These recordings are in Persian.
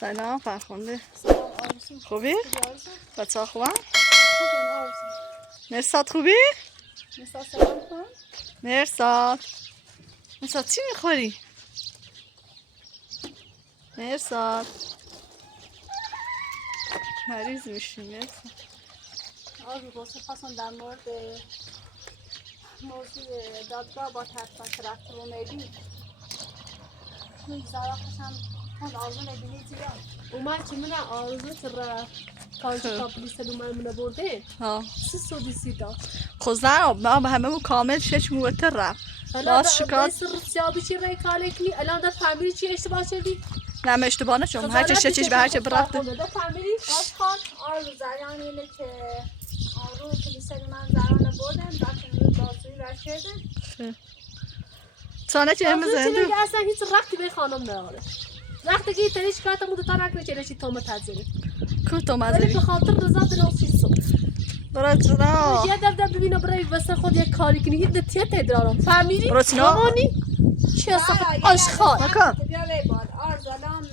سلام فرخنده. سلام آرزو. خوبی؟ آرزو. بچه ها خوبن؟ خوبیم آرزو. مرساد خوبی؟ مثلا سلام کن. مرساد چی میخوری؟ مرساد مریض میشی مرساد. آرزو گفته خواستم در مورد موضوع دادگاه با حرف که رفته رو میدی میگذاره خشم کن آرزو میبینی زیاد اومد که من آرزو تر کانجا پلیس دومن برده ها سی سودی سی دا خزر ما به همه کامل شش موتر رفت. باز شکایت سر سیابی چی رای کاله کنی الان در فهمیدی چی اشتباه شدی نه اشتباه نشم هر چیش به هر چی برفته. در فهمیدی باز خان آرزو زریان اینه که آرزو پلیس من زران بردن بعد کنون بازوی برکردن چانه چی هم آرزو چی زنده؟ میگه اصلا هیچ ربطی به خانم نداره وقتی که تنش شکایت مو تا نکنه چه چی تو متذری کو تو ولی مزری؟ به خاطر رضا بنوسی سو برای چرا؟ یه دفعه ببینه برای واسه خود یک کاری کنی هیچ دتیت ادرارم فهمیدی؟ برو چنا؟ روانی؟ چه اصلا آشخار نکن. بیا بباد آرزو الان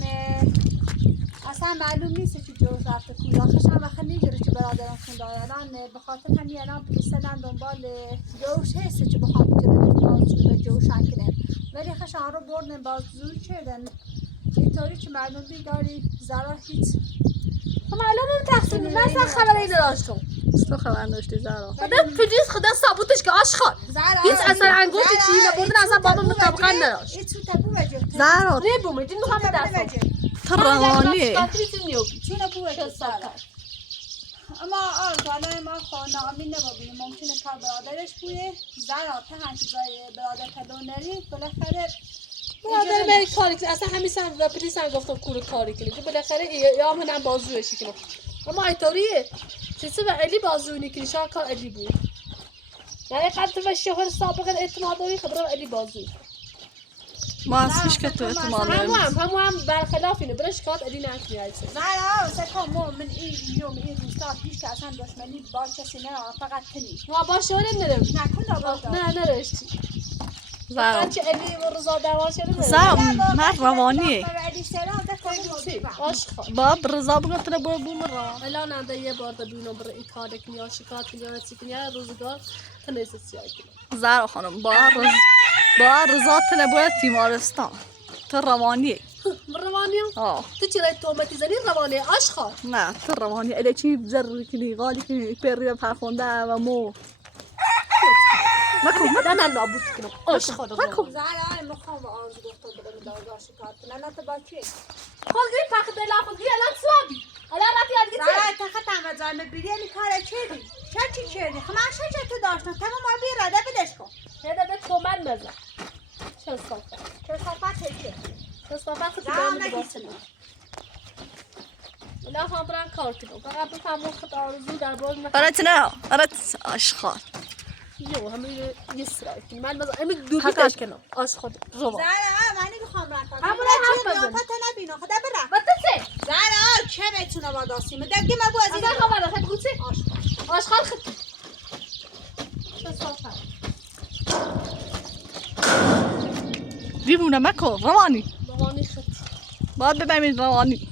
اصلا معلوم نیست چی جوز رفته کود آخرش هم وقت میگیره که برادران خونده الان به خاطر همین الان پلیسن دنبال جوش هست که بخوام بگیرن بازجوی به جوش کنن ولی خشان رو بردن بازجوی کردن اینطوری که معلوم داری زرا هیچ معلومه تقسیم من اصلا خبری نداشتم تو خبر داشتی زارا؟ خدا پلیس خدا ثابتش که آشخار هیچ اثر انگشتی چیزی نبردن اصلا بابا مطابقا نداشت این تو تبو وجه زارا ریبومه دین میخوام دستم تو روانی چونه بو وجه زارا اما آرزو الان ما ناامین نبابیم ممکنه کار برادرش بوده زرا تا هم چیزای برادر کلو نری بالاخره برادر من کاری کنه اصلا همیشه و پلیس هم گفتم کور کاری کنه که بالاخره یا منم بازجویش کنم اما اینطوریه چیزی به علی بازجویی نکنی شاید کار علی بود یعنی قد و شوهر سابق اعتماد داری خبر علی بازجویی ما از هیچ که تو اعتماد داریم. هم برخلاف اینه برای شکایت علی نکنی علی زرا سکو من این یوم این روستا هیچ که اصلا دشمنی با کسی نه فقط تنی ما با شوهر ندارم نکن آباد نه نداشتی زارا بچه علی و رضا دعوا شده زارا من روانیه آشخار باب رضا بگم تو برو بوم را الان انده یه بار ببینم برای این کار کنی یا شکایت کنی یا چی کنی یا روزگار تنیست سیاه کنی زارا خانم با رضا تنه باید تیمارستان تو روانیه روانیم آه تو چرا تومتی زنی روانی آشخار نه تو روانی اله چی زر کنی غالی کنی پری پرخونده و مو نکن من نابود کنم آشخار نکن زرا مخوام با آرزو گفتم برم دادگاه شکایت کنم نه تو با کی خودی پخت دلا خودی الان سوابی الان راتی دیگه زرا تا خطم از آن بیری کار چی چی کردی خب من تو داشتم تمام ما بی راده بدش کن هذا ده تومن مزه چه صافه چه صفت هستی چه صافه خود زرا دارم نگیسن ولی هم برام کار کنم فقط بفهمم خود آرزو در باز برای نه برای اشخاص یو همین یه سرای کنی من مثلا همین دو بیتش کنم آشخار روان زرا من نمیخوام راه کنم همون حرف بزن. تا نبینم خدا برم و تو چه؟ زرا چه میتونه با داستیم دگی ما بو از اصلا خبر خیلی بگو چه؟ آشخار خود چه صافه دیوونه مکن روانی روانی خود باید ببینید روانی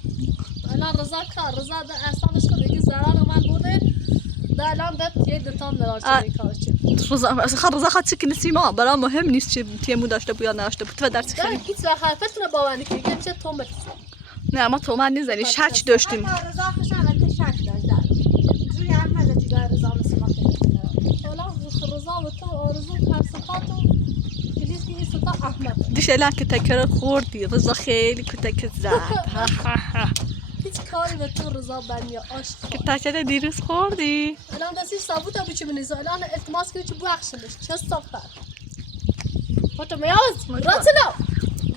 الان رضا کار رضا در اصابش خود دیگه زران من بوده در الان دت یه دتان نراشته کار چه رضا خواهد چی کنی سیما برای مهم نیست چه تیمو داشته بود یا نداشته بود تو درس نه خیلی هیچ وقت حرفتون باور نکنی که میشه تومت نه ما تو من نیزنی شچ داشتیم حتی رضا خوشم انت شک داشت جوری هم مزه جدا رضا مثل ما حالا رضا و تو آرزو هر صفات و پلیس که این صفات احمد دیش الان که تکر خوردی رضا خیلی کتک زد هیچ کاری به تو رضا بنیا عاشق که تکر دیروز خوردی الان دستی ثابوت ابی چه بنیزه الان التماس کنی چه بخشنش چه صفات فاطمه میاز راتنا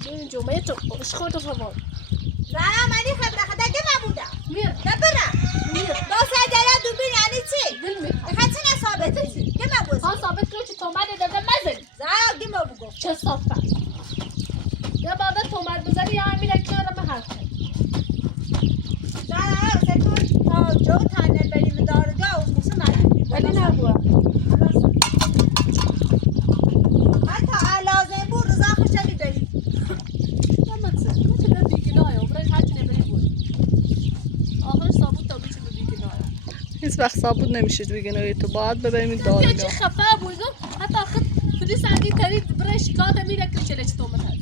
این جمعه تو عشق تو فوق زرا منی خبره خدا که نبودم میر نبرم میر دو سه دره دوبین یعنی چی؟ دل می بخاطر چه ثابت چی؟ که من بوزم ها ثابت کنی چه تومت دادم مزنی زرا گیم بگو چه صفات یا بعد تومت بزنی یا همین کنار من حرف زرا سکون تا جو تانه بریم دارگاه و موسه معلوم علی نبوه حتی لازم بود رضا خوشمی بریم نمتse. Kötü bir bilgi daha yok. Buraya kaç ne biri bu. هیچ وقت ثابت نمیشید بگین تو باید ببریم چه دارگاه. خفه بودم حتی خود پلیس عندي تريد برای شکایت میره که چه تو متحد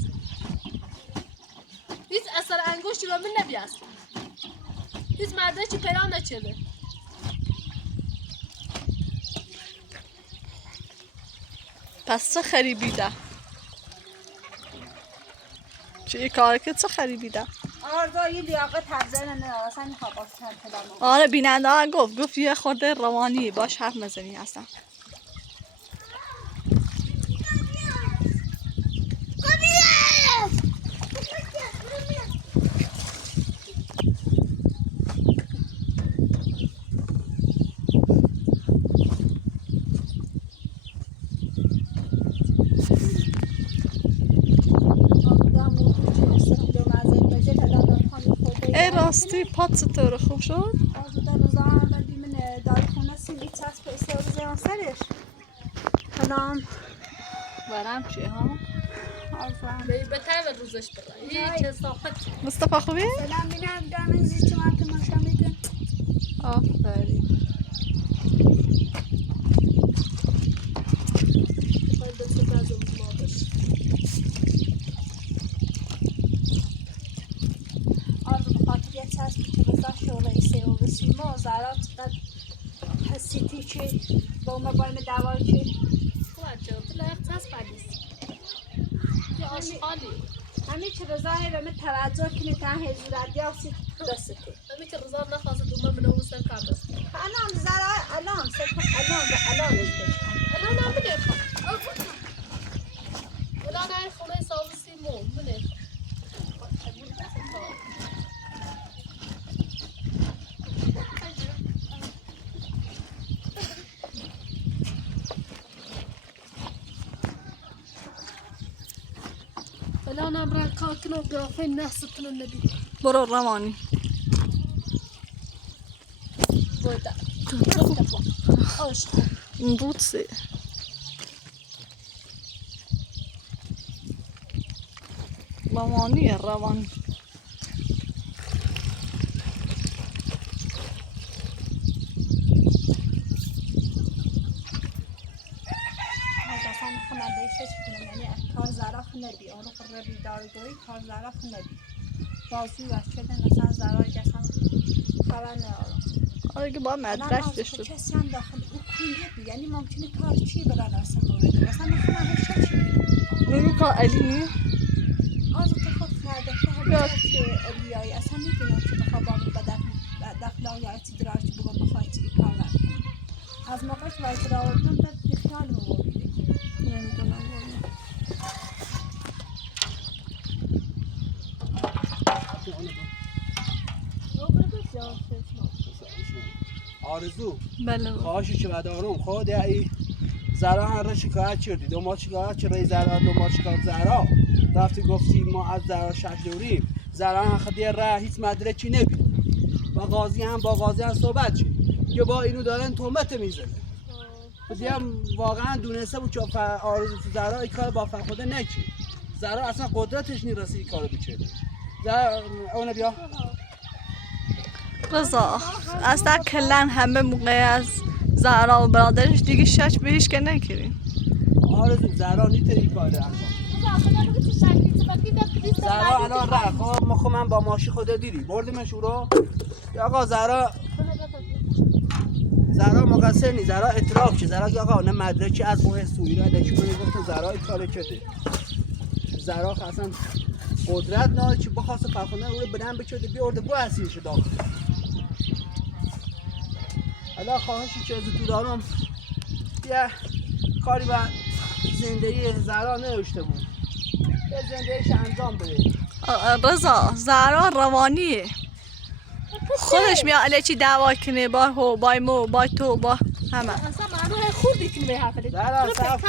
هیچ اثر انگشتی رو من نبیاست هیچ مرده چی پیدا نچده پس چه خریبیده؟ چه کار که چه خریبیده؟ آرزایی لیاقت تبزن نه اصلا میخواد باز کردم. آره بیننده ها گفت یه خورده روانی باش حرف مزنی هستن. ای راستی پات چطوره خوب شد؟ آزاده روزا ولی من دارخونه سیمی چسب استفاده زیان سرش. سلام. ورم چیه ها؟ به طور روزش برای چه صافت مصطفی خوبی؟ سلام بینم دارم زیست ما تماشا میکن. آفرین. باید دست بازم ما باش آرزو بخاطر یه چسب که روزا شغل سیو سیما زارات قد حسیتی چی با ما بایم دوار چی بچه تو لایق چسب پلیس یه آشغالی همین که روزا همه توجه کنی تا حضورت یا سی دسته همین که روزا نخواست دومه من اون سر کار دست الان زارا الان سکو الان الان هم بنیخوام الان هر خونه ساوسی مون بنیخوام الان هم راه کار کنم بیافه نستون نبی برو روانی. بوده عشق روتسی. روانی. اصلا میخوام دیشش کنم یعنی کار زارا خنبی آن خود رو دارگویی کار زارا خنبی بازی وقت شدن اصلا زارای جسم خبر ندارم. آره که با مدرک داشته. کسی هم داخل او کنده بی یعنی ممکنه کار چی برن اصلا بوده اصلا میخوام هشتا چی نمی کار علی نی؟ آزو که خود فرده که هر چی علیایی اصلا میدونم که بخواه با من دخلا یا ایتی درار که بگم بخواهی چی کار نکنم از موقع که وایت را آوردم بعد بخیال مو بودی نمیدونم آرزو بله خواهشی که بدارم خود ای زرا هر شکایت کردی دو ما شکایت چرا زرا دو ما شکایت زرا رفتی گفتی ما از زرا شش دوریم زرا هم خدی ره هیچ مدرکی نبی و قاضی هم با قاضی هم صحبت شد که با اینو دارن تهمت میزنه بودیم واقعا دونسته بود که آرزو تو زرا این کار با خود نچی زرا اصلا قدرتش نیرسی این کارو بچه زرا اون بیا رضا اصلا کلن همه موقع از زهرا و برادرش دیگه شش به هیچ که نکریم. آرزو زهرا نیتری کاره انجام زهرا الان رفت خب من با ماشی خود دیدی بردیمش او رو آقا زهرا مقصر نی زهرا اعتراف چه زهرا آقا نه مدرکی از ماه سوئی را داشت کنه گفت زهرا این کار چته زهرا اصلا قدرت نه چی بخواست فرخنده رو بدن بچوده بیورده بو اسیرش داخل حالا خواهشی که از تو دارم یه کاری با زندگی زهرا نوشته بود یه زندگیش انجام بده رضا زهرا روانیه خودش میاد علی چی دعوا کنه با هو با مو با تو با همه اصلا معنی خوردی که به حرف زهرا صف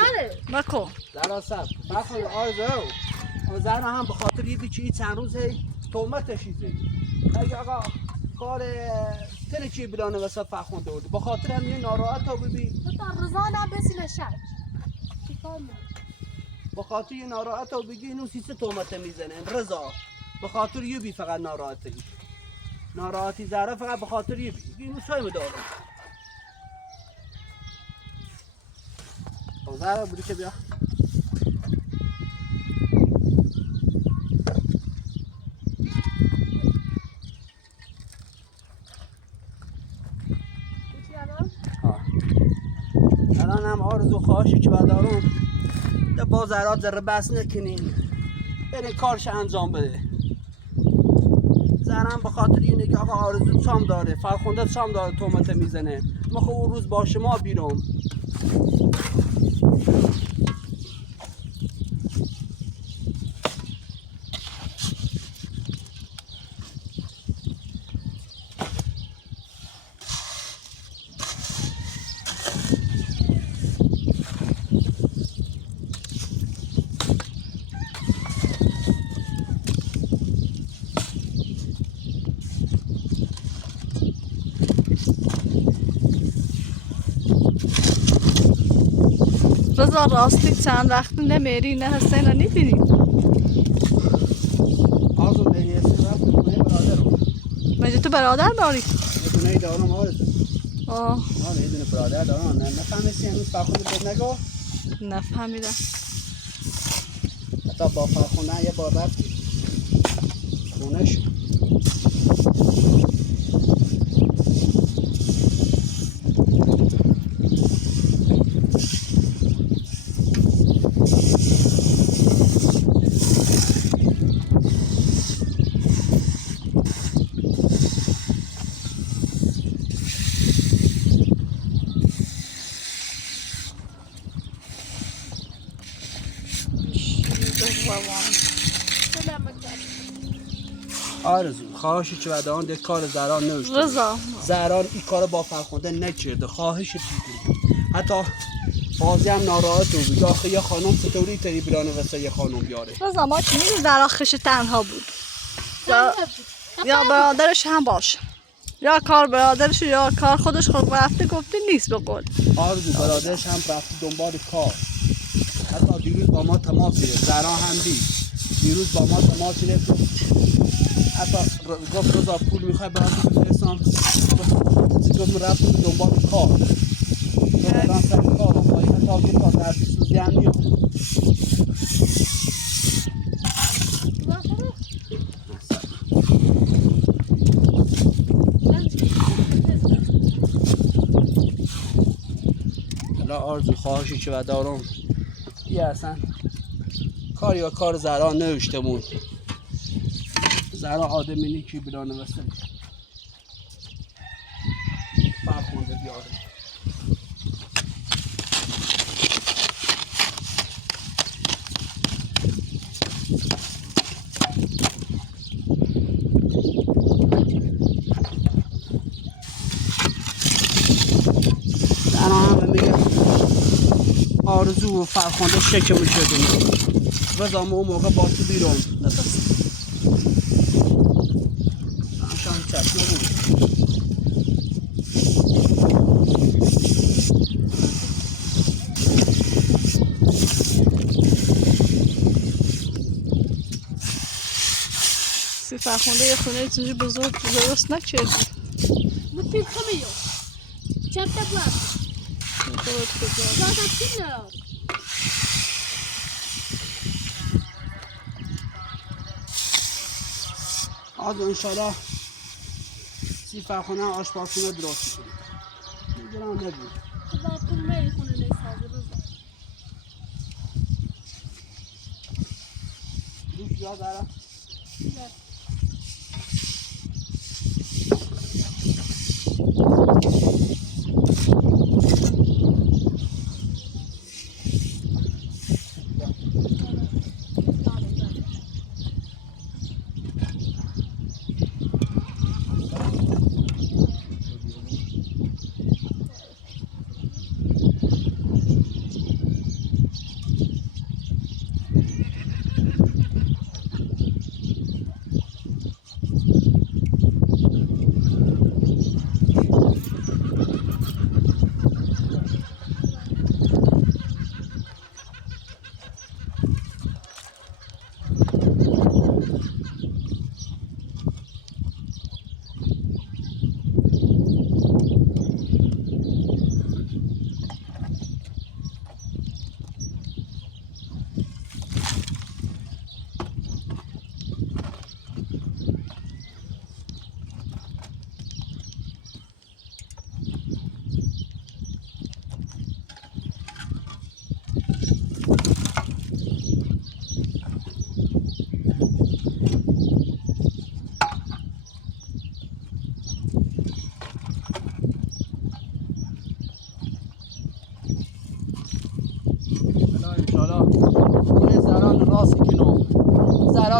بکو زهرا صف بخواه آرزو زهرا هم به خاطر یه چی چند روز هی تهمتش زدی اگه آقا کار تنه چی بدانه واسه فخونده بود به خاطر هم یه ناراحت ها ببین تا رضا هم بسینه شد به خاطر یه ناراحت ها بگی اینو سیسه تهمت میزنه رضا به خاطر یه بی فقط ناراحتی زهرا فقط به خاطر یه بی اینو سایم داره زهرا بودی که بیا. الان هم آرزو خواهشی که دارم ده با زرات ذره بس نکنین برین کارش انجام بده. زرم به خاطر اینه که آقا آرزو شام داره، فرخنده شام داره، تومته میزنه. ما خب اون روز با شما بیرم. رضا راستی چند وقت نمیری نه حسین رو نبینیم. آزو میریسی رفت دونه برادر. مگه تو برادر داری؟ دونه دارم آرزو. آه یه دونه برادر دارم. نفهمیسی هنوز فرخنده بود نگو؟ نفهمیدم. حتی با فرخنده یه بار رفتی خونه شد. آرزو خواهشی که بدان ده کار زهرا نوشته. رضا زهرا این کار با فرخنده نکرده. خواهش دیگه حتی بازی هم ناراحت بود. آخه یه خانم چطوری تری برانه واسه یه خانم بیاره. رضا ما که میدونی در آخرش تنها بود. یا برادرش هم باشه. یا کار برادرش یا کار خودش خود رفته گفته نیست به قول. آرزو برادرش هم رفته دنبال کار. حتی دیروز با ما تماس گرفت. زهرا هم دید. دیروز با ما تماس گرفت. حتی گفت رضا پول میخوای برات بفرستم. گفت رفت دنبال کار. گفت الان سر کارم با این حتی که تا در سوزی هم میاد. حالا آرزو خواهشی که دارم یه اصلا کاری و کار زهرا نوشته بود. زهرا آدمی نیکی بدانه واسه فرخنده بیاره. زهرا هم میگه آرزو و فرخنده شکم شده. رضا ما اون موقع با تو بیرون شان چشمه بود. سی فرخنده یه خونه چیزی بزرگ درست نکردی. Mupil kamıyor. Çöpte var. Zaten bilmiyorum. آز انشالله سی فرخنده آشپزخونه درست میکنه. میگرم نبود. Kıza kurmayı konu neyse hazırız. دوست یا دارم.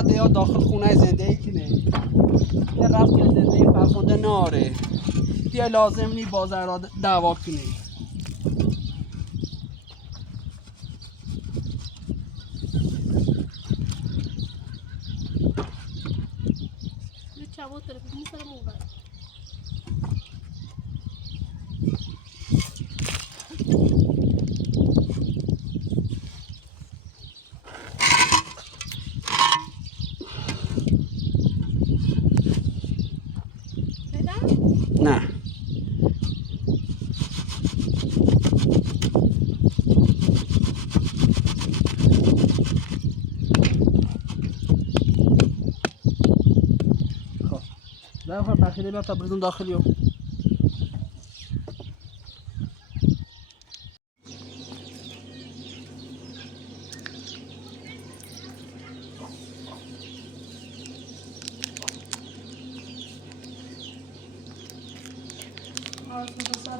خود یا داخل خونه زندگی کنه یا رفت که زندگی فرخونده ناره یا لازم نی بازار را دعوا کنی چابو طرف میسر موبایل نه خب داخل بخیلی بیا تا بردون داخلیو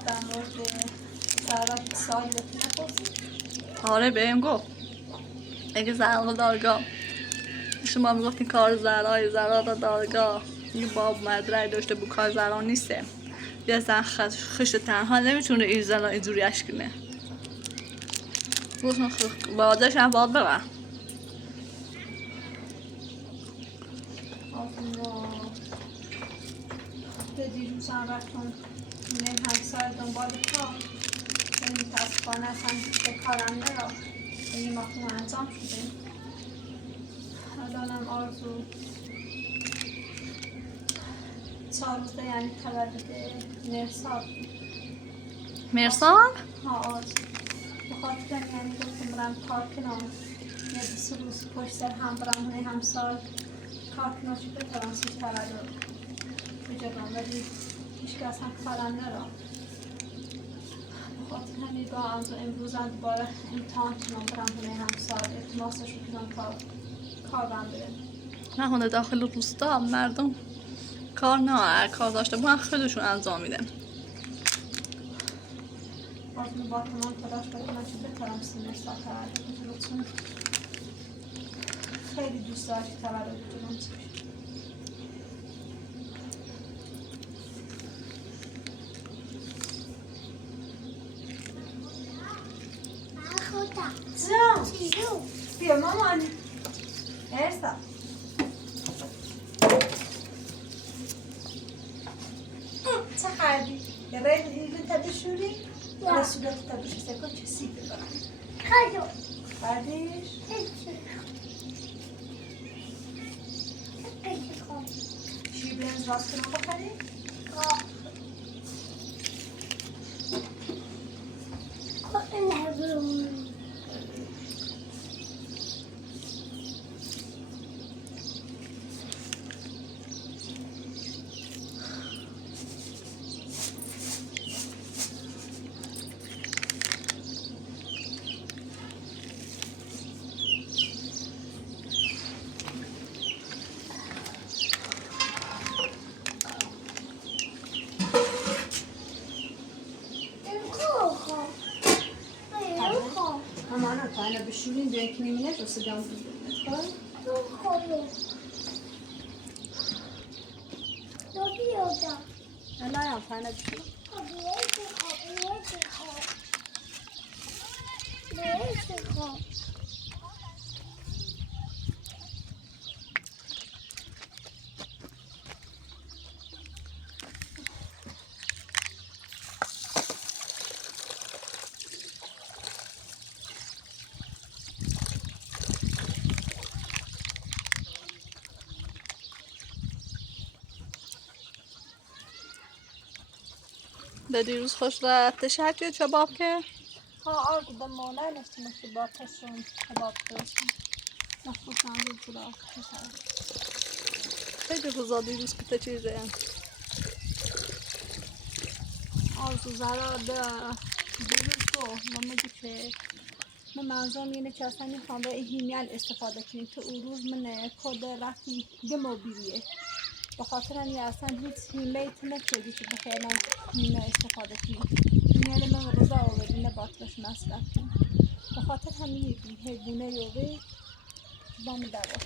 در مورد سرات سال بپرسید. آره بهم گفت اگه زرقا دارگاه شما میگفتین کار زرای زرا دارگاه یه باب مدرعی داشته بو کار زرا نیسته یه زن خش تنها نمیتونه این زن اینجوری اشکنه گفتم بادش هم باد ببر به دیروز هم رفتم این همسایه دنبال کار این متاسفانه اصلا به کارم نرفت این مخلوم انجام شده الانم آرزو 4 روزه یعنی تولد مرسال مرسال؟ ها آرزو به خاطر یعنی گفتم برم کار کنم یه 20 روز پشت سر هم برم هونه همسال کار کنم چی بترم سیش تولد بجرم ولی هیچ کس هم کارم نرم خاطر همین با امروز هم دوباره امتحان کنم برم هونه همسال التماسش رو کنم کار برم برم نه هنده داخل روستا مردم کار نه کار داشته بودن خودشون انجام میدن باید با تمام تلاش بکنم که بترم سیمرسال تولد بجرم خیلی دوست داشت تولد بجرم جان بیا مامان ارسا چه خردی؟ یه باید اینجا تبشوری؟ یا صورت تبشی سکن چه سی ببرم خردیش؟ چی برنز راست کنم بخری؟ مامان فعلا بشورین دو یک میمونه تو سدام الان هم فعلا بشورین ده دیروز خوش رفته شد چه باب که ها آرگو به مانه نفتیم که با پسون کباب درستیم نخوشم رو برا پسر خیلی روزا دیروز که تا چیزه آرزو زرا دیروز تو و میگی که من منظورم اینه که اصلا میخوام به هیمیل استفاده کنیم تو اون روز من کد رفتی گمو بیریه به خاطر همین اصلا هیچ هیمیت نکردی که بخیرم هیمه استفاده کنیم هیمیل من رضا آوردی نباطلش مصرف کنیم به خاطر همین هیگونه یوه با من داره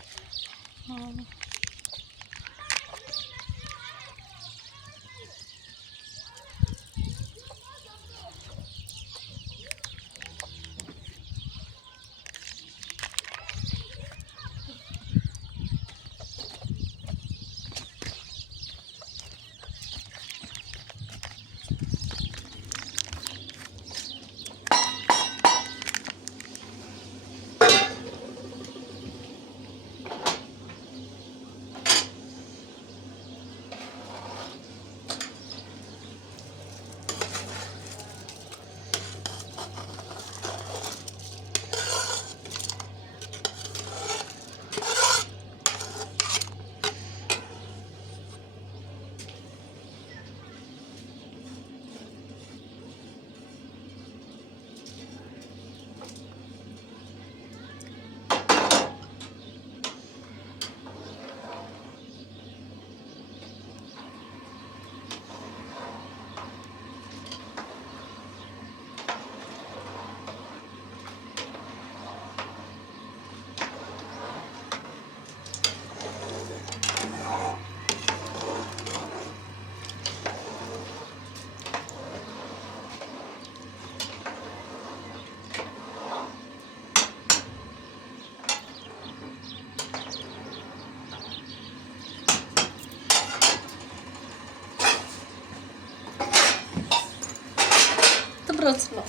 برسلا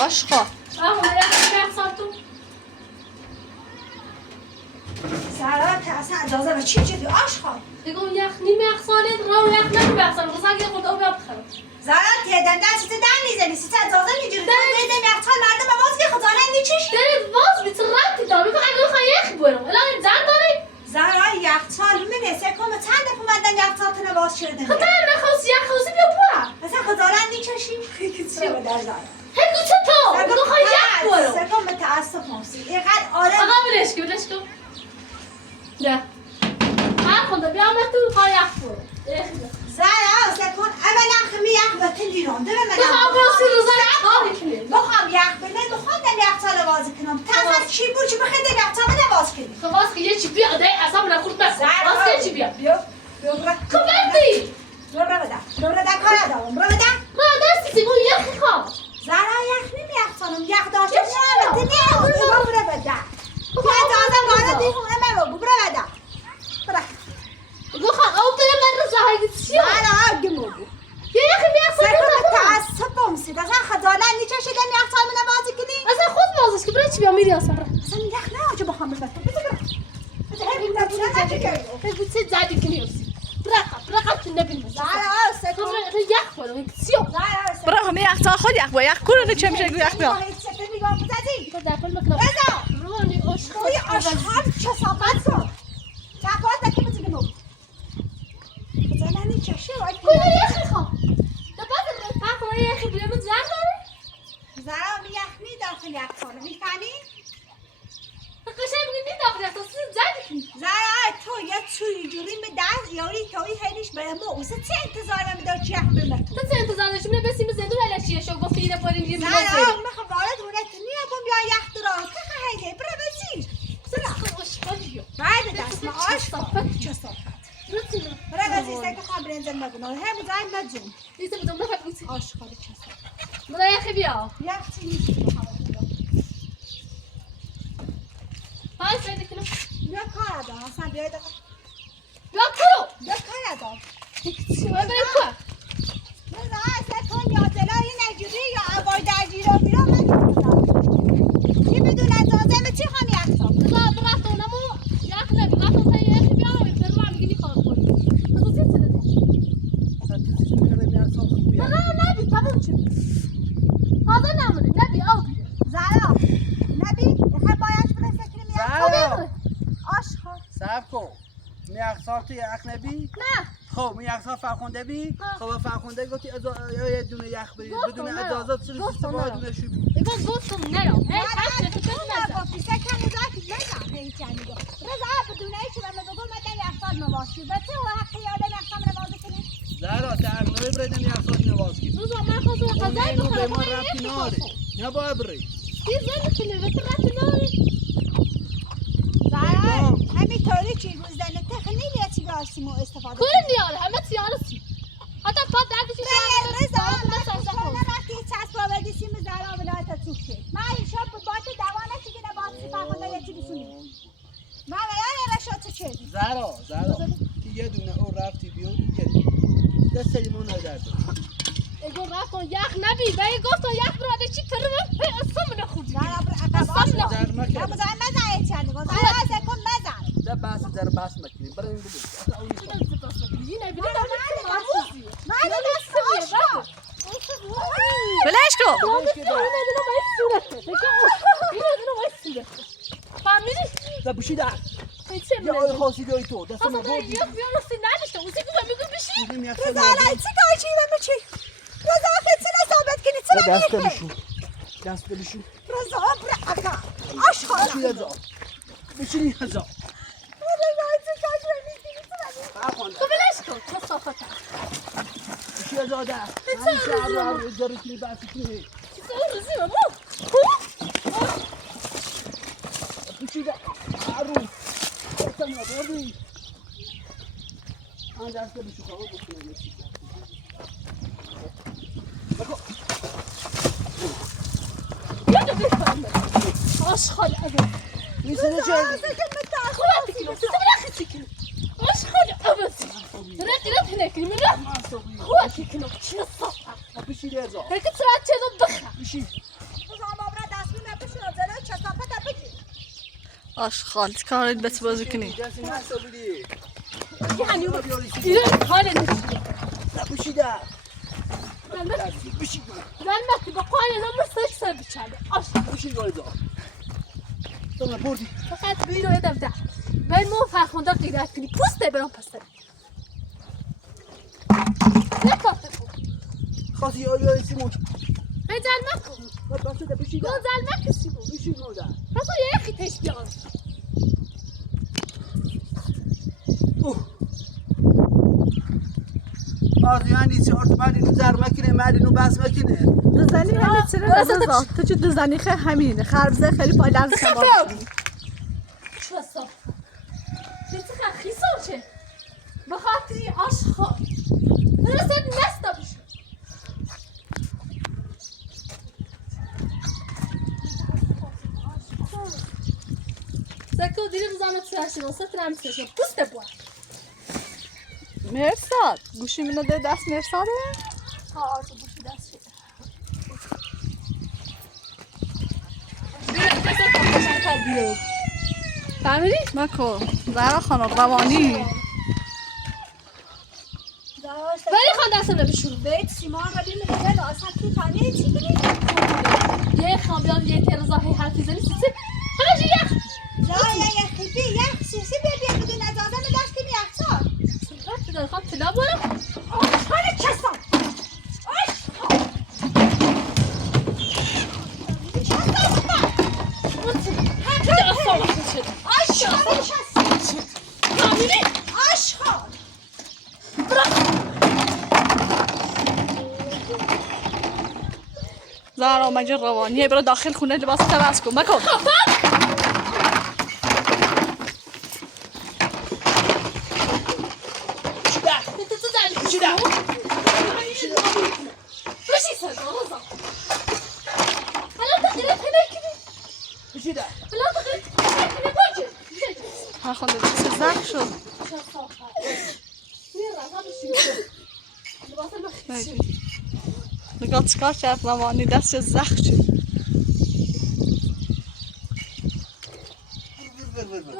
آشقا آه ولا يحصلتو زهرا که اصلا اجازه به چی چیزی آشقا دیگه یخنی میخسانید رو یخنی میخسان روزا که خود او بخرم زهرا تیدن دست دن نیزنی سی اجازه میگیری دیدم یخچال مردم به باز که خزانه نیچش دارید باز بیترابتی دارم فقط میخوام یخ برم الان زن داری زهرا یخچال میرسه کم چند دفعه مردم یخچال تنه باز شده خدا نخواست یخ خوزی بیا بوا اصلا خزانه نیچشی چی به در زهرا هگو تو میخوام یخ برم سکم متاسف موسی اینقدر آره آقا بلش کن ده هر خونده بیام تو میخوام یخ برم زهرا سکن اولا خمی یخ بتن دیرم ده من بخوام راسی روزا کاری کنیم بخوام یخ بنه بخوام دم یخچال بازی کنم تا چی بود چی بخید دم یخچال باز کنی خب باز که یه چی بیا ده اصلا نخورد بس باز که چی بیا بیا خب بردی رو بده کار دارم رو بده ما دستی سیگون یخی خواه زهرا یخ نمیخوام یخ داشته نه رو بده بیا تازه وارد این خونه من برو بده بخوام او تو من رو زهایی چیو زهرا گمو یه یخی میخوام سکن متاسف موسی اصلا خجالت نیچشه دم یخچال من بازی کنی اصلا خود بازش که برای چی بیا میری اصلا اصلا یخ نه چه بخوام بفرستم بده بگو چه زدی که نیوسی برقم که نبینم زهرا سکن تو یخ برم چیو زهرا سکن برای همه یخچال خود یخ با یخ کنه چه میشه یخ بیا تو دفعه میکنم بزا روانی عشق توی آشخال چه صافت کن چپاز دکی بزی بنو بزننی چشه وای کجا یخی خواه دفعه رفت کنه یخی بیرم زن داره زهرا می یخنی داخل یخچال میفهمی؟ قشنگ میگی داخل تو زدی کنی زهرا تو یه چوی جوری به دست یاری توی هلیش به ما اوسه چه انتظار میدار چی یخ بمه تو تو چه انتظار داشتی من بسیم زندون علشیه شو گفتی اینه بریم یه زهرا میگه میخوام وارد هونه تنیا بم یا یخ درا که خیلی برا بزیر تو عشق بیا بعد دست ما آش صافت چه صافت رتینا برا بزیر سکه خواب برنزل مگنو هم زای مجون ایت بدم نفت بوسی آش خالی چه صافت برای یخی بیا یخ چی نیستی های سیده کنم بیا کار دارم اصلا بیاید بیا کرو بیا کار دارم چی باید بریم که بزا سکن یا دلای نجوری یا عبای درجی رو بیرا من چی بدون اجازه چی خواهم یختا بذار برفت اونمو یخ نبی رفتم تا یخی بیا رو هم میگی میخوام کنی بذار چی چیزه نه نبی تمام چی تازه نمونه نبی آو بیا زهرا نبی یخه بایش برسه کنیم زهرا آش خواهم صبر کن یخچال تو یخ نبی نه خب یخچال فرخونده بی خب فرخونده گفتی یه دونه یخ بری بدون اجازه چه استفاده دونه شو دیگه گفتم نرو هی هر چه تو نزن گفتی سکن مزاکی نگم هی چند میگم رضا بدون ایچی و من بگم مدن یخچال نواز کنی بچه و حقی آدم یخچال نواز کنی زهرا تغنوی بریدم یخچال نواز کی روزا من خواستم غذای اونو به بخورم ما ربطی ناره نباید بری چی زن کنی به تو رفت ناری زهرا همینطوری چی گوزدن تخنی لیتی گارسی ما استفاده کل نیاره همه سیارسی حتی پاد دردشی رضا من رفتی چسب آوردی سیم زرا ولایت توکه من این شب بات دوانه چی کنه بات فرخنده یه چی بسونی من ویان رشاد چه زرا که یه دونه او رفتی بیرون یه دست لیمون ندارد اگه رفتن یخ نبی و اگه گفتن یخ براده چی کرده اصلا من خوردی نه عقب زر مکن مزاحم مزاحم چند گفت زرا کن مزاحم ده بس زر بس مکنی برای این بگو بلش کن ده بشی ده یه آی خاصی داری تو دست ما بردی دیدیم یک رضا الان چی کاری و میچی رضا خیلی ثابت کنی چرا دست میخه بشون دست بشون رضا برا عقب آشخالا بشی رضا بشی رضا رضا چی کاری میکنی چرا بشی رضا ده همین شعب رو داری کنی بسی کنی بشی ده عروف دست ما بردی آن دست بشو خواه بکنه یه چیز بکن آشخال ابد میسنه چه؟ خواهد کنم تزبل أخي سكين آشخال ابد رد هناك من خواهد کنم چی صفحه بشی رضا هيك ترى تزب بخنا بشی رضا بابرا دست می بپشون جلو چسافت بگی آشغال کارت بس بازی کنی دستی نسا بودی يعني إذا حالة نشيد بشی ده لما بشی تبقى أنا لما استكسر بتشالي أشخال بشی رضا تو ما بردی فقط بینو یه دفعه باید ما فرخونده قیرت کنی پوسته برام پسر نکافت کن خاصی یا سیمون هی زلمه کن بسه ده بشی ده دو زلمه کسی بود بشی ده پس یه یخی تش بیان آردیانی چهار تا مردینو زر مکنه مردینو بس مکنه دزنی همه چرا رضا تو چه دزنی خیلی همینه خربزه خیلی پای لرز خفه چه صاف دیتی خیصه چه بخاطری آشخال درست نستا بشو سکو دیرم زامت سرشون ست رم سرشون پوسته بود مرساد گوشی منو ده دست مرساده ها تو بوشی دست شده فهمیدی؟ مکن زهرا خانم روانی ولی خان دستم نبیشون بیت سیمان را بیم بگل اصلا کی تانیه چی کنی؟ یه خامیان یه ترزاهی حرفی زنی سیسی همه جی یخ زای یخیبی یخ سیسی بیدیم بدون اجازه می دست کنی یخچار رفت دار خان تلا برم آشخال کسان آشخال آشخال کسان فهمیدی؟ آشخال زهرا مگه روانیه برو داخل خونه لباس عوض کن مکن انت تزعل بشی ده بشي سنة رضا هلا دخلت هناك بشی ده هلا دخلت هناك بوجه ها خونده دست زخ شد شو صافة مين راه هذا الشيء لباس المخيط نگاه چکار کرد روانی دست زخ شد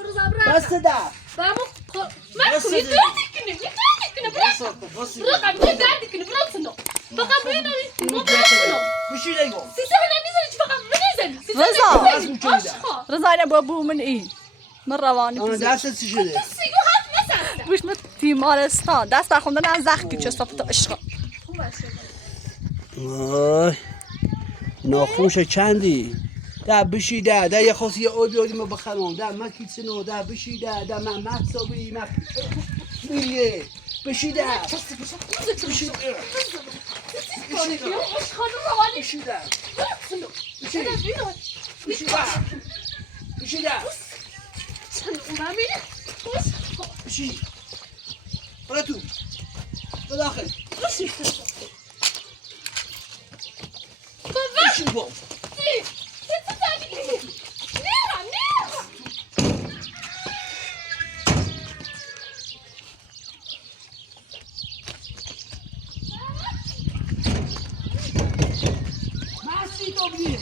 رضا برا بس ده بامو ما بس كنت ده. يدرك برا رقم يدرك برا سنو فقط بينو مو برا سنو بشی دیگو سيسا هنا نزل فقط نزل رضا. بس می‌کنی ده. رضا اینه بابو من ای من روانی اما بزن دست چی شده سيجو هات مثلا بوش من تیمارستان دست برخوندن از زخ که چه صافت عشق وای ناخوش چندی ده بشی ده یه خاصی یه آبی آدی ما بخرم ده مکی سنو ده بشی ده من مکسابی میریه بشی ده بشی ده بشی ده بشی ده بشی ده چی؟ برو تو به داخل بشین با مستی تو بگیر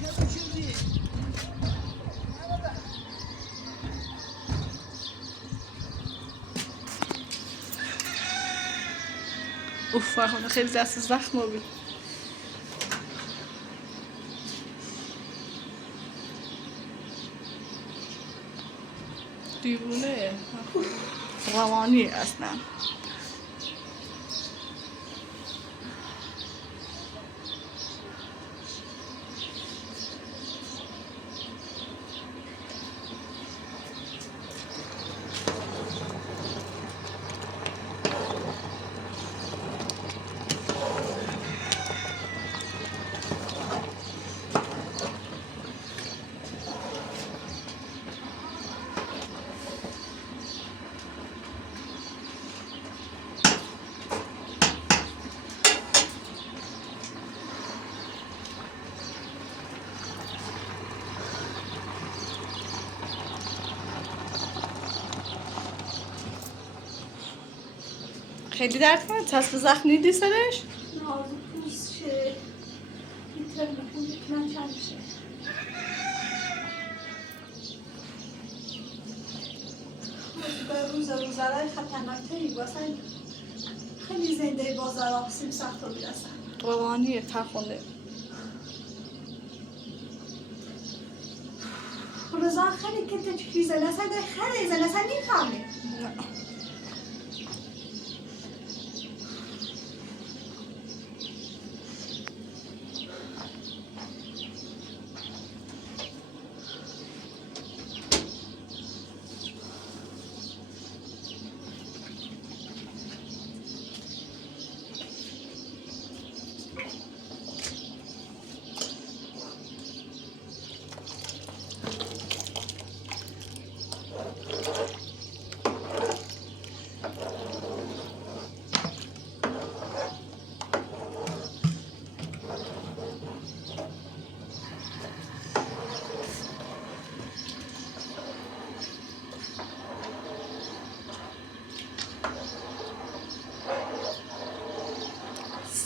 چه بشیردی؟ اوف فرهانه خیلی دست زخم بود. دیوونه روانی اصلا. خیلی درد کنه چسب زخم نیدی سرش؟ نه پوست شه میتونه میتونم چند شه روزهای خطرناکتری واسه خیلی زنده بازار سیم سخت رو بیرسن روانیه فرخنده. روزا خیلی که تچکی زنسن خیلی زنسن نیفهمه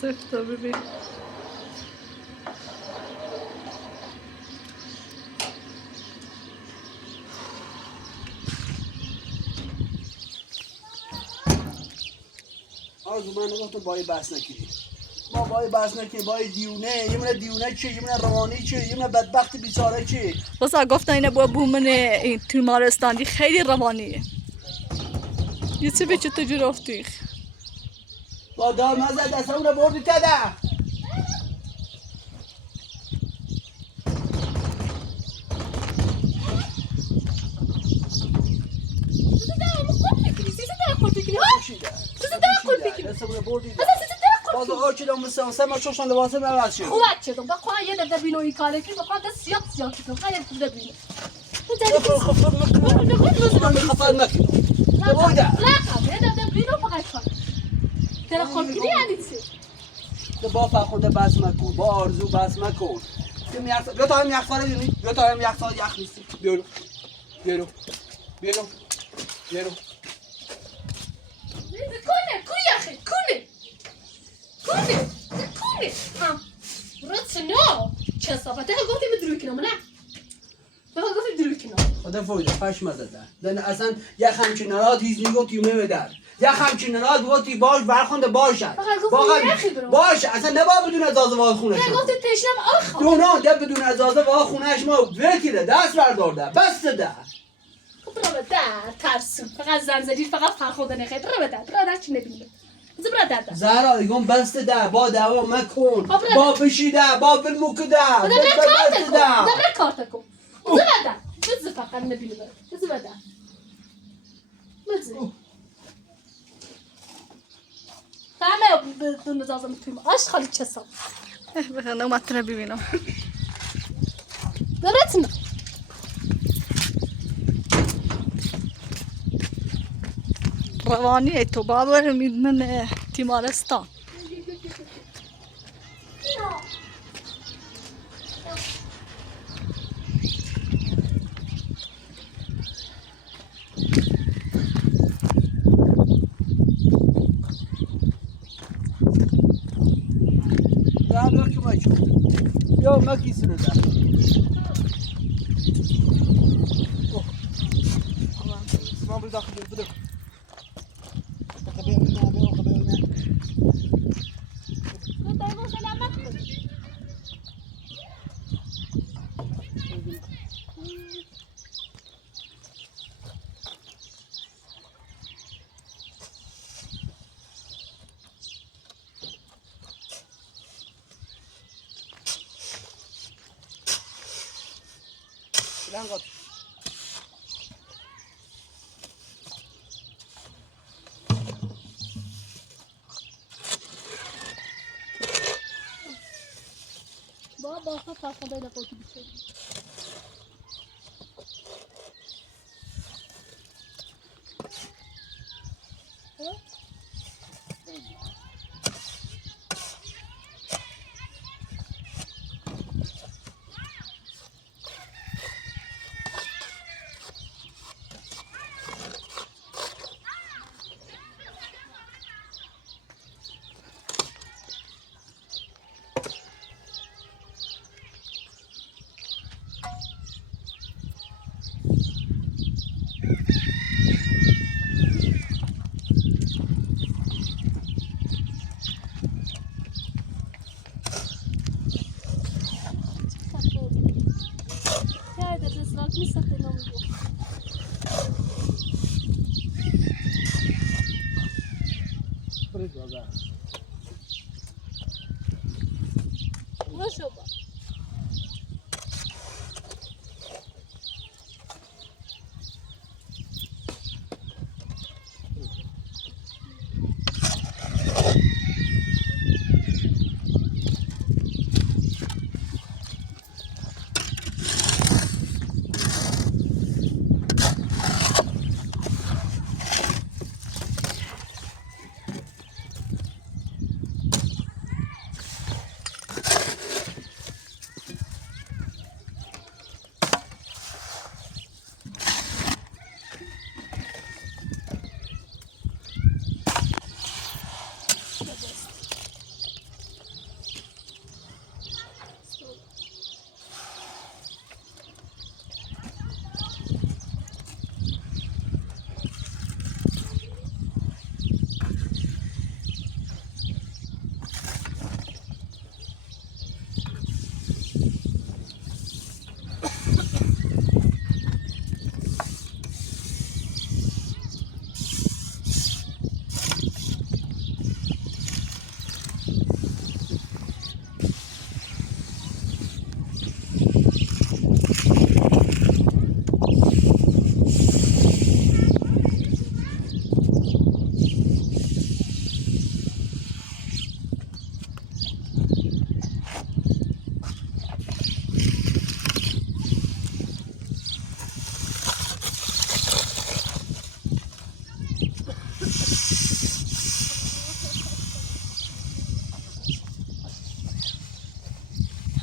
سفت رو ببین. آرزو من گفتم بای بس نکنی ما بای بس نکنی بای دیونه یه دیونه چه یه روانی چه یه بدبخت بیچاره چه بسا گفتن اینه با بومن این تیمارستانی خیلی روانیه. یه چه به چه تجور افتیخ با دار مزد دست اون رو بردی تده باز آرچه دام مثلا سما شوشان لباسه میاد شد. خوبت شدم. بخواه یه دفعه بینو این کاره کی بخواه دست سیاه کردم. خیلی خوب بینی. خفر نکن. لا خب یه دفعه بینو فقط کن. ترى خود کنی یعنی چی؟ با فخونده بس مکن با آرزو بس مکن. بیا تا هم یخ فاره بینی بیا تا هم یخ فاره یخ نیستی بیارو بیارو بیارو بیارو کنه کوی اخی کنه رات نو چه صفته گفتی بدروی کنم نه گفتی دروی کنم خدا فویده پشم زده دن اصلا یک همچین نراد هیچ نگو تیمه بدر یک همچین نراد گفتی باش برخونده باشد باشه اصلا نبا بدون اجازه واه خونه نه گفتی پیشنم آخ نه ده بدون اجازه واه خونهش ما وکیله دست بردارده بس ده برو بده ترسون فقط زنزدی فقط فرخوده نخیر برو بده برادر چی نبینه برادر ده زهرا دیگم بسته ده با دوا مکن با بشیده با بالموک ده دبره کارت کن بده بده فقط نبینه بده فهمه بدون اجازه میتونیم آش خالی چه سام بخیر اومد رو ببینم درتنا روانی تو بابا من تیمارستان Daha da kim açıyor? Yok makisini de. Oh. Tamam bir dakika dur. Lan kat. Baba farkındayla korku bir şey.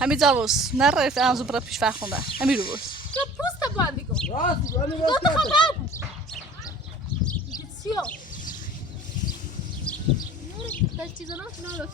همین جاوز نره از برا پیش فرخونده همین رو بس Ya prosta bandigo. Rasti, ben de Gota rasti yaptım. khabab. Gitsiyor. Ne çizana ne olur.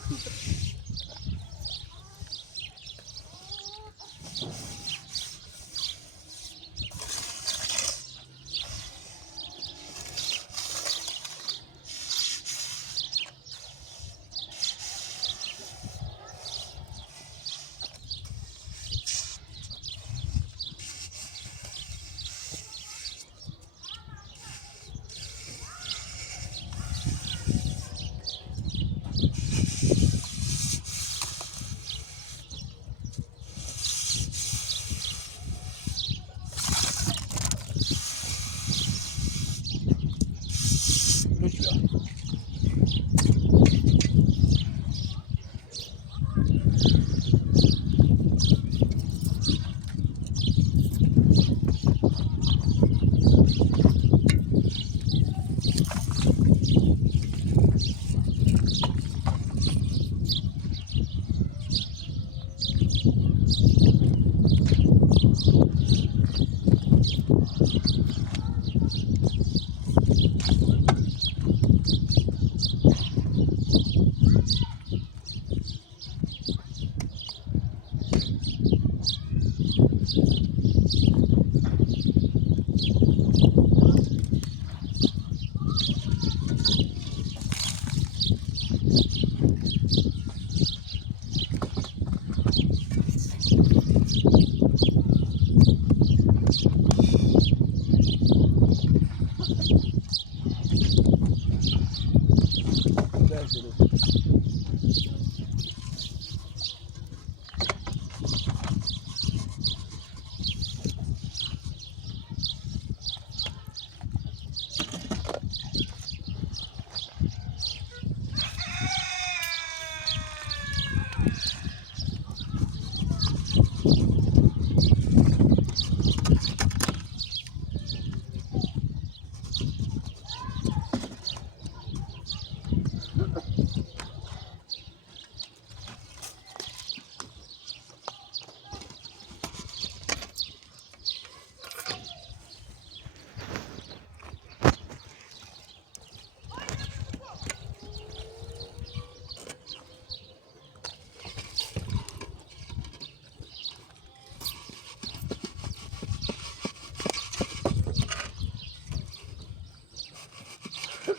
این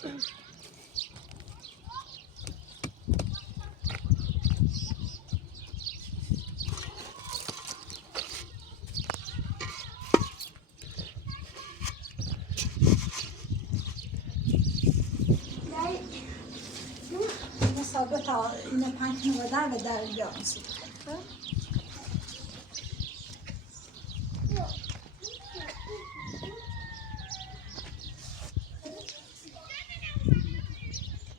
ثابت این 5 نوادر و در اینجا میسید.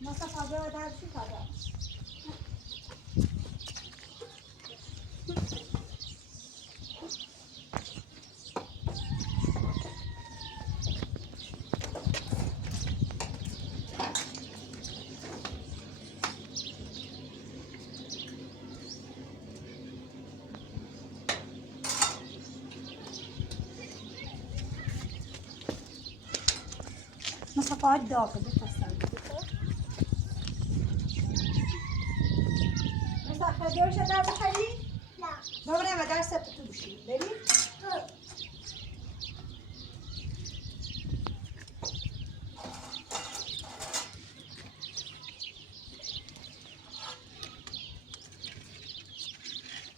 مثلا ثابت و در چی کاره؟ مثلا فقط داغ بپسند مثلا خیلیوش در بخری؟ نه ببریم و در سبت تو بشیم بریم؟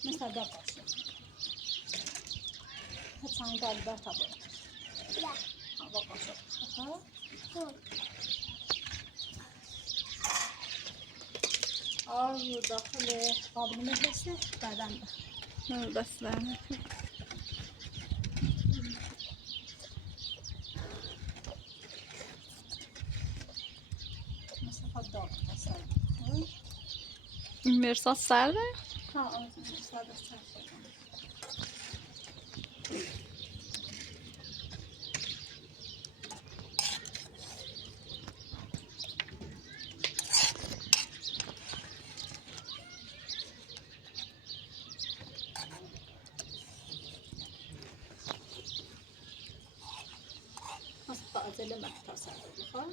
مثلا داغ باشه چند داری بر تا باید نه با باشه آب داخل قابل میفرسته بعداً بس برنه مثلا داغ بسر این مرسات سرده؟ ها ساده سر عازل مقطع سر بخواه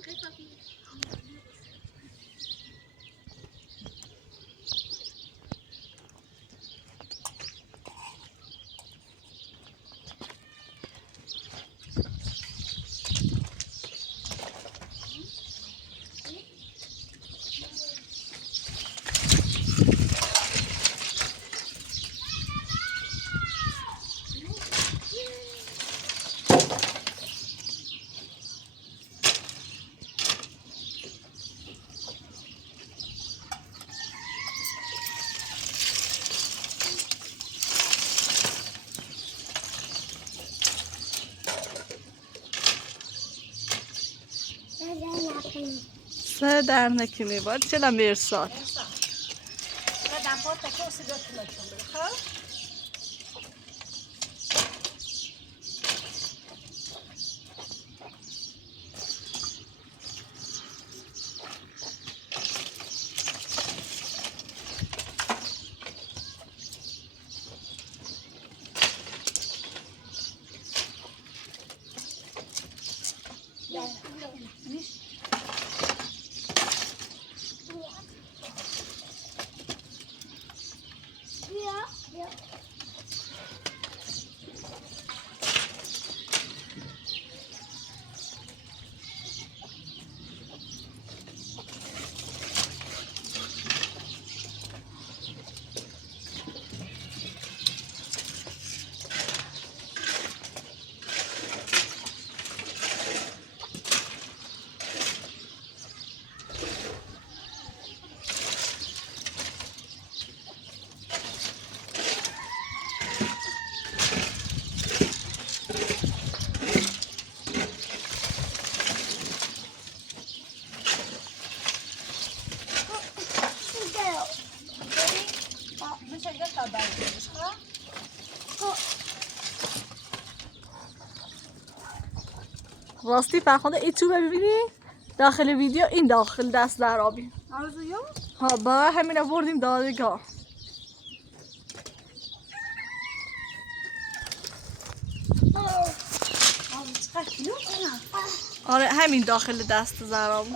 سه در نکنی باید چلا مرسات و دفعات تکه و سیگار کلاشون بخواه راستی فرخنده ای تو ببینی داخل ویدیو این داخل دست در آبی آرزویا؟ ها با همین آوردیم دادگاه چقدر کیلو کنم؟ آره همین داخل دست زراب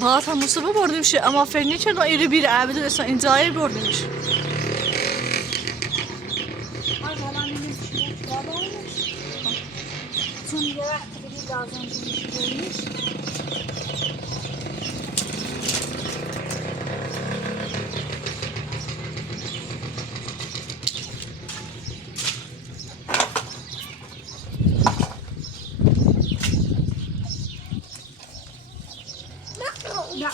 باید هم مصبه بردیم شه اما فرنی چرا ایره بیره عبدو اصلا این جایی بردیمش از حالا می‌نویسیم بابامش چون یه وقت دیگه لازم میشه نه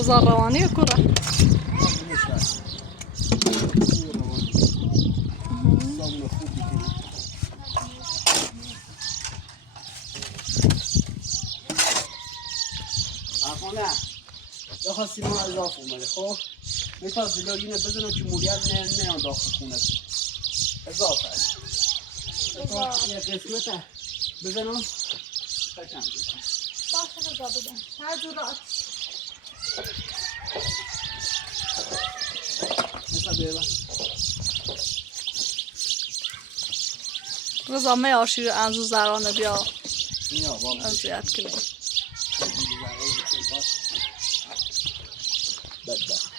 بزار روانی کره نه یا خواستی ما اضافه اومده خب میتونم زیلو اینه بزنم که مولیت نه داخل خونه اضافه یه قسمت بزنم خشم باشه رضا بدم هر جورات مثلا بیرم رضا می آشیر انزو زرانه بیا نیا بابا اذیت کنی بدبخت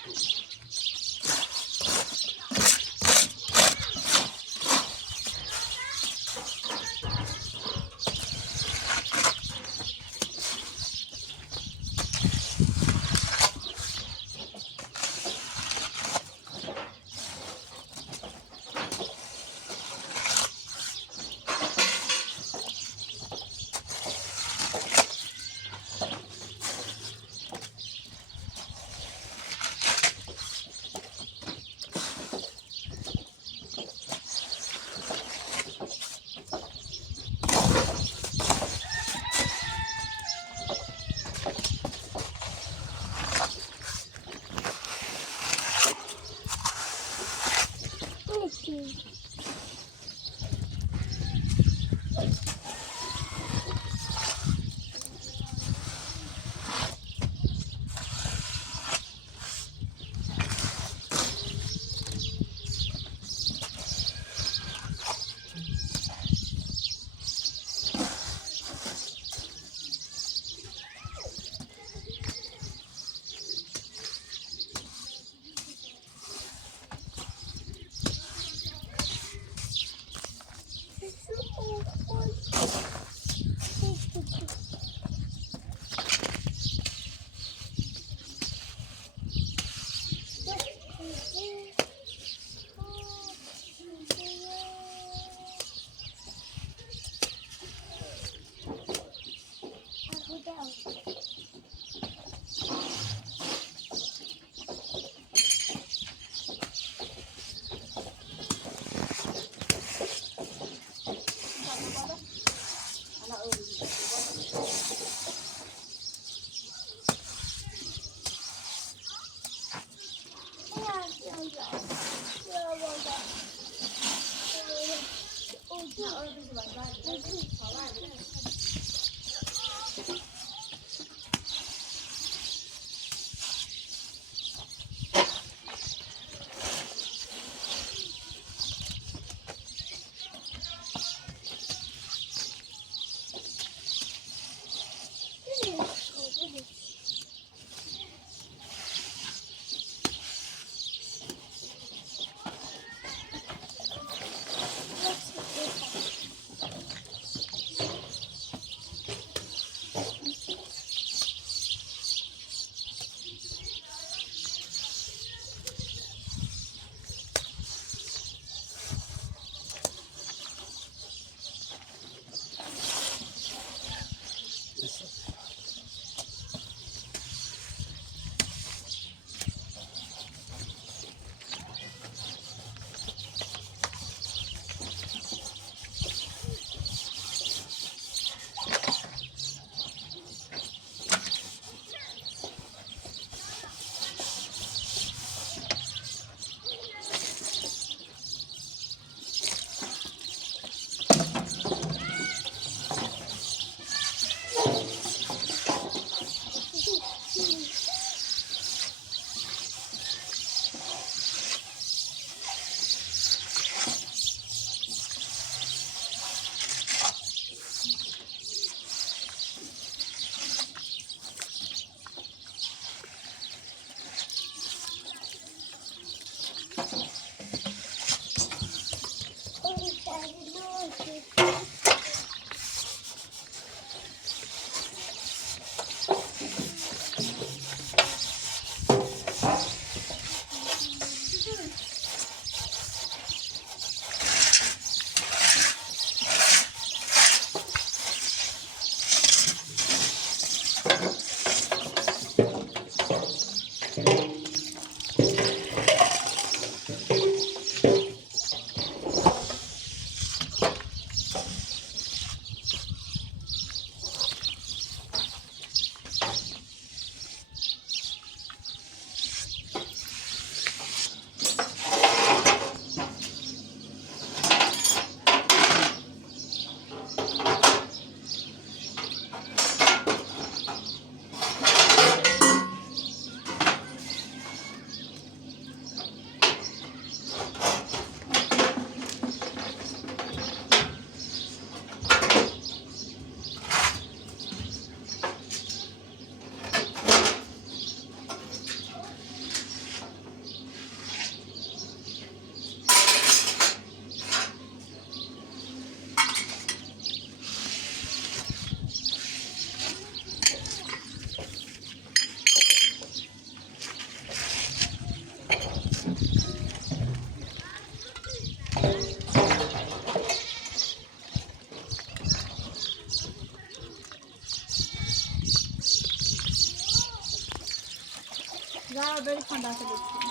بری کن دست بری.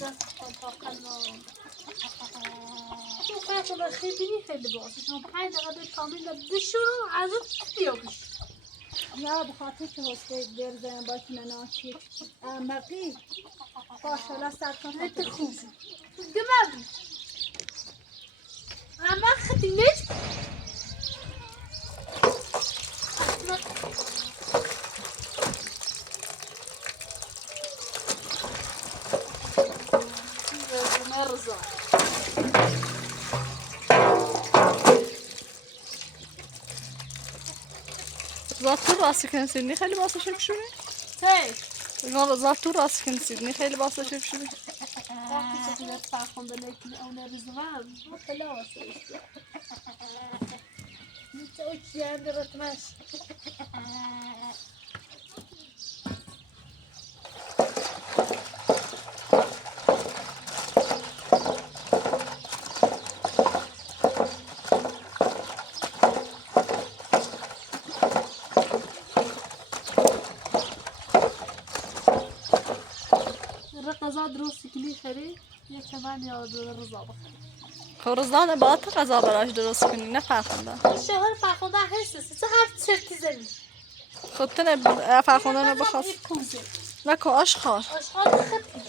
دست خود تو فرق خیلی باشه چون 5 دقیقه کامل بشورو از اون بیابش یا به خاطر که حسته برزن با که مناشی مقی فاشله سر کن خیلی خوبی دماغی اما خیلی نیست مرزا زاتو راستی کنسیدنی خیلی باسه شب شوری؟ هی زاتو راستی کنسیدنی خیلی باسه شب شوری؟ وقتی که خیلی فرخون بلیکنی اونه ریزوان خیلی واسه نیچه اوچی هم درتمش غذا درستی کنی خری یه چمن یا دو رضا بخری خورزدان باید غذا براش درست کنی نه فرخونده شوهر فرخونده هست هر چرتی زمین خود تنه فرخونده رو بخواست کوزه نکن آشخار آشغال خطی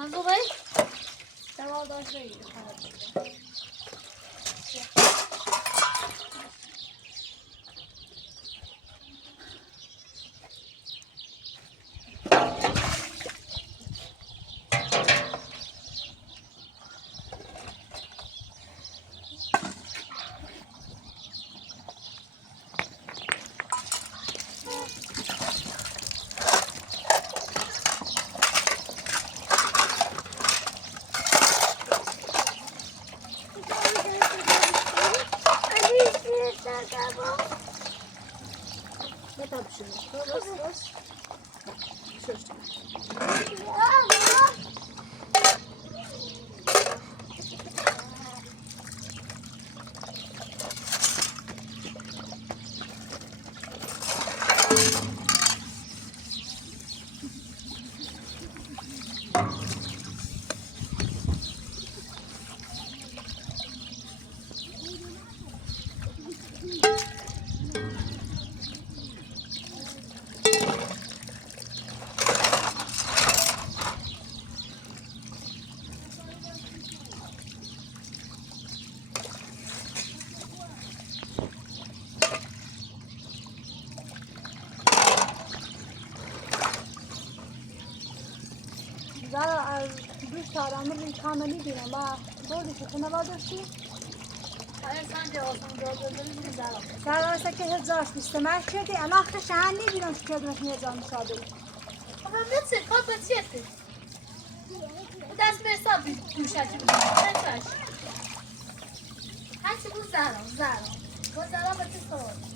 اندو بای دوال داشت بایی بتا بشونش بس شوشت دوست دارم این کاملی بیرم و بودی که خونه بادشتی انسان جوازم جوازم داریم زرا سر که هزارش بیستمش شدی الان خشنی بیرم که کدومش هزار مشابه خب من نتسه کار بچیسته دست به حساب دوشتی بودم نتاش هرچی بود زرا با زرا با چه سوال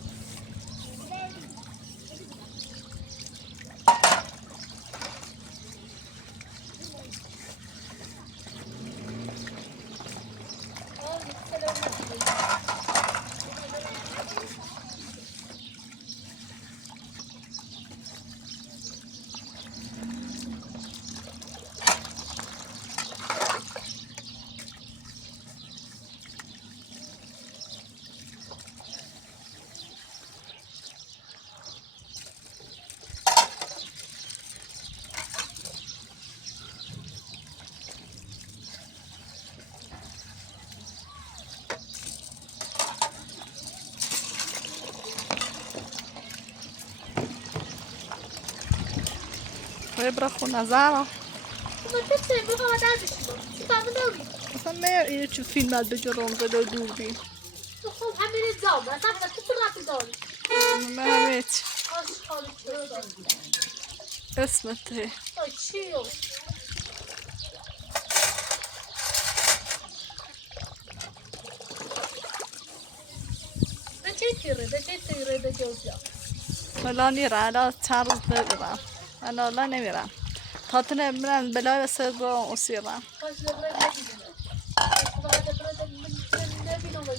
برا خونه زهرا ما تسمع بقى دادشون تعملوا اصلا نه اینه چه فیلم هد بجا رمزه دو دوربین خب همین زام اصلا تو داری مهمت آشغال اسمته چیو ده چه تیره ده جوزیا الان میرم الان چند روز نمیرم الان نمیرم تا تنه بلای رسید با اسیرم کاش لبره نبینه خدا لبره نبینه آشغال